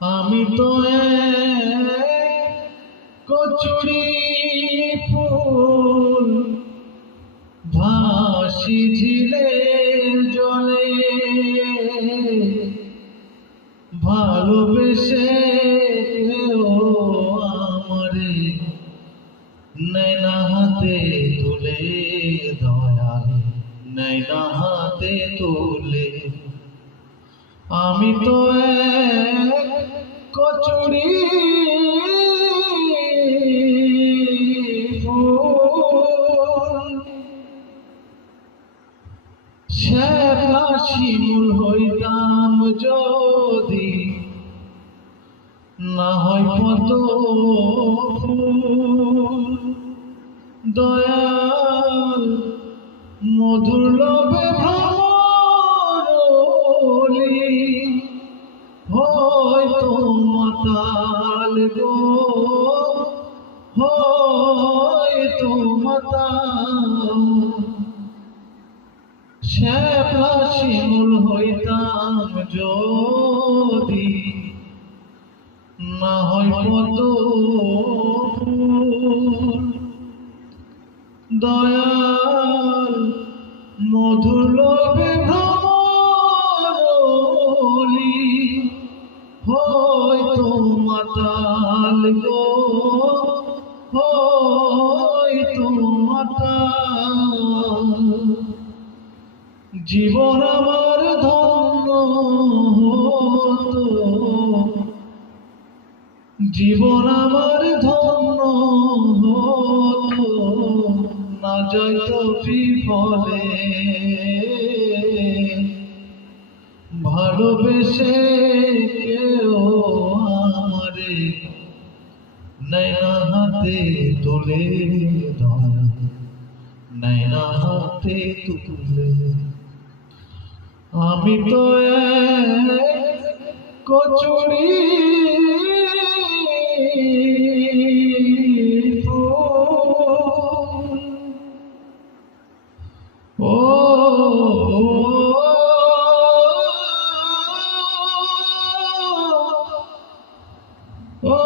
আমি তো কচুরি ফুল ভাসি ঝিলের জলে, ভালোবেসে আমারে নৈনা হাতে তুলে, দয়াল নৈনা হাতে তুলে। আমি তো কচুরি ফুল, শ্যামলা শিমুল হইতাম যদি, না হয় পদ্ম ফুল। দয়াল মধুর লোভে ভ্রমরলি, হয়তো মাতাল গো, হয়তো মাতাল। শ্যামলা শিমুল হইতাম যদি, না হয় পদ্ম ফুল। দয়াল মধুর লোভে ভ্রমরলি, হয়তো মাতাল গো, হয়তো মাতাল। জীবন আমার ধন্য হতো, জীবন আমার ধন্য হতো, না যাইত বিফলে। ভালোবেসে কেউ আমারে নৈনা হাতে তুলে, নৈনা হাতে তুলে। আমি তো কচুরি ফুল। ও ও